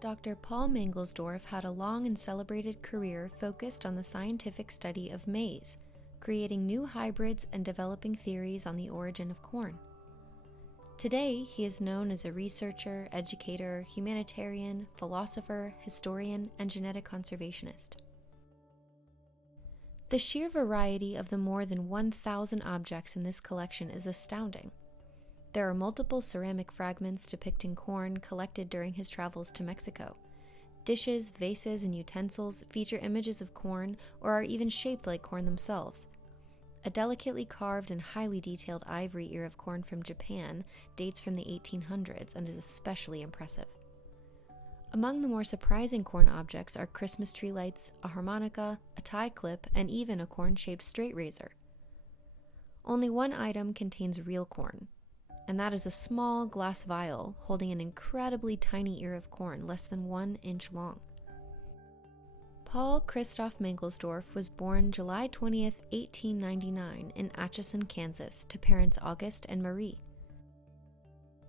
Dr. Paul Mangelsdorf had a long and celebrated career focused on the scientific study of maize, creating new hybrids and developing theories on the origin of corn. Today, he is known as a researcher, educator, humanitarian, philosopher, historian, and genetic conservationist. The sheer variety of the more than 1,000 objects in this collection is astounding. There are multiple ceramic fragments depicting corn collected during his travels to Mexico. Dishes, vases, and utensils feature images of corn or are even shaped like corn themselves. A delicately carved and highly detailed ivory ear of corn from Japan dates from the 1800s and is especially impressive. Among the more surprising corn objects are Christmas tree lights, a harmonica, a tie clip, and even a corn-shaped straight razor. Only one item contains real corn, and that is a small glass vial holding an incredibly tiny ear of corn less than 1 inch long. Paul Christoph Mangelsdorf was born July 20th, 1899 in Atchison, Kansas, to parents August and Marie.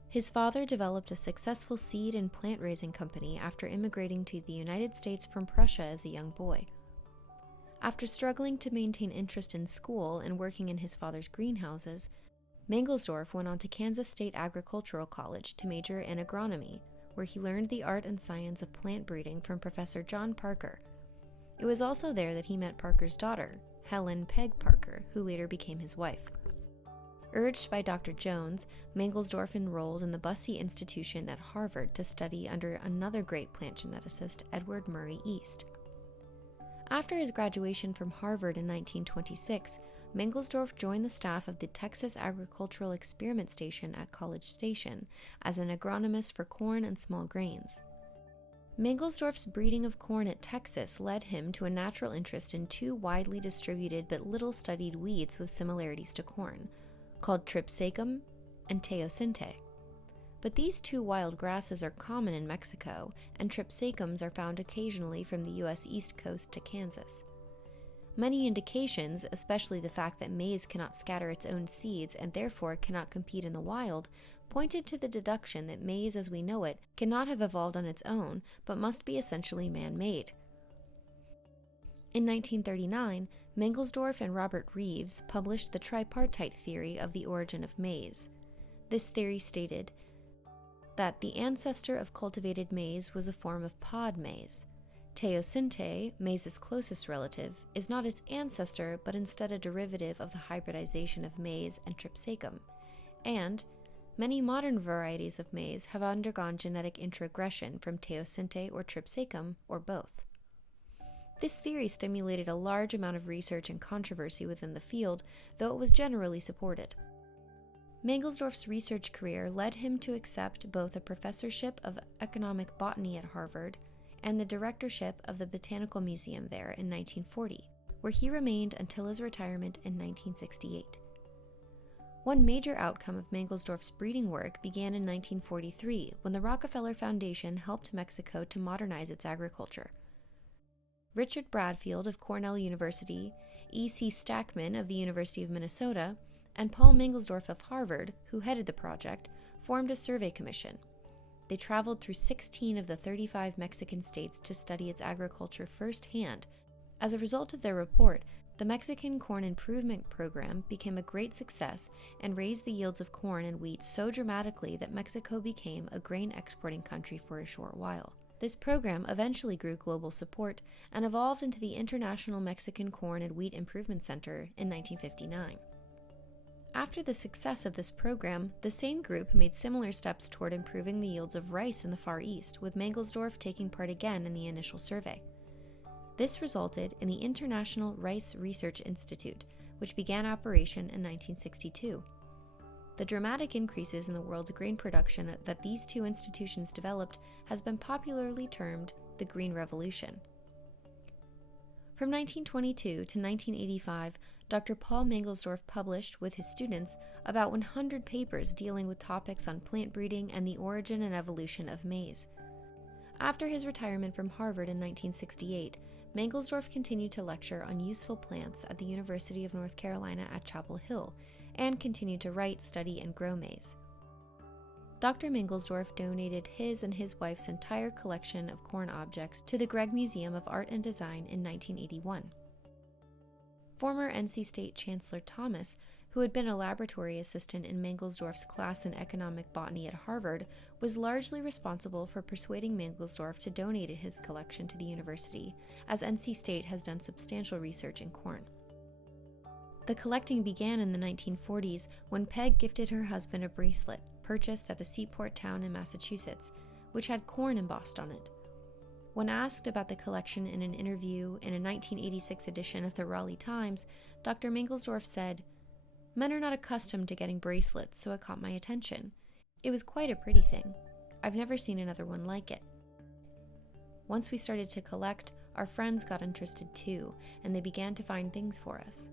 His father developed a successful seed and plant raising company after immigrating to the United States from Prussia as a young boy. After struggling to maintain interest in school and working in his father's greenhouses, Mangelsdorf went on to Kansas State Agricultural College to major in agronomy, where he learned the art and science of plant breeding from Professor John Parker. It was also there that he met Parker's daughter, Helen Peg Parker, who later became his wife. Urged by Dr. Jones, Mangelsdorf enrolled in the Bussey Institution at Harvard to study under another great plant geneticist, Edward Murray East. After his graduation from Harvard in 1926, Mangelsdorf joined the staff of the Texas Agricultural Experiment Station at College Station as an agronomist for corn and small grains. Mangelsdorf's breeding of corn at Texas led him to a natural interest in two widely distributed but little-studied weeds with similarities to corn, called Tripsacum and Teosinte. But these two wild grasses are common in Mexico, and Tripsacums are found occasionally from the U.S. East Coast to Kansas. Many indications, especially the fact that maize cannot scatter its own seeds and therefore cannot compete in the wild, pointed to the deduction that maize as we know it cannot have evolved on its own, but must be essentially man-made. In 1939, Mangelsdorf and Robert Reeves published the tripartite theory of the origin of maize. This theory stated that the ancestor of cultivated maize was a form of pod maize. Teosinte, maize's closest relative, is not its ancestor but instead a derivative of the hybridization of maize and Tripsacum, and many modern varieties of maize have undergone genetic introgression from Teosinte or Tripsacum, or both. This theory stimulated a large amount of research and controversy within the field, though it was generally supported. Mangelsdorf's research career led him to accept both a professorship of economic botany at Harvard and the directorship of the Botanical Museum there in 1940, where he remained until his retirement in 1968. One major outcome of Mangelsdorf's breeding work began in 1943 when the Rockefeller Foundation helped Mexico to modernize its agriculture. Richard Bradfield of Cornell University, E.C. Stackman of the University of Minnesota, and Paul Mangelsdorf of Harvard, who headed the project, formed a survey commission. They traveled through 16 of the 35 Mexican states to study its agriculture firsthand. As a result of their report, the Mexican Corn Improvement Program became a great success and raised the yields of corn and wheat so dramatically that Mexico became a grain exporting country for a short while. This program eventually grew global support and evolved into the International Mexican Corn and Wheat Improvement Center in 1959. After the success of this program, the same group made similar steps toward improving the yields of rice in the Far East, with Mangelsdorf taking part again in the initial survey. This resulted in the International Rice Research Institute, which began operation in 1962. The dramatic increases in the world's grain production that these two institutions developed has been popularly termed the Green Revolution. From 1922 to 1985, Dr. Paul Mangelsdorf published with his students about 100 papers dealing with topics on plant breeding and the origin and evolution of maize. After his retirement from Harvard in 1968, Mangelsdorf continued to lecture on useful plants at the University of North Carolina at Chapel Hill, and continued to write, study, and grow maize. Dr. Mangelsdorf donated his and his wife's entire collection of corn objects to the Gregg Museum of Art and Design in 1981. Former NC State Chancellor Thomas, who had been a laboratory assistant in Mangelsdorf's class in economic botany at Harvard, was largely responsible for persuading Mangelsdorf to donate his collection to the university, as NC State has done substantial research in corn. The collecting began in the 1940s when Peg gifted her husband a bracelet purchased at a seaport town in Massachusetts, which had corn embossed on it. When asked about the collection in an interview in a 1986 edition of the Raleigh Times, Dr. Mangelsdorf said, "Men are not accustomed to getting bracelets, so it caught my attention. It was quite a pretty thing. I've never seen another one like it." Once we started to collect, our friends got interested too, and they began to find things for us.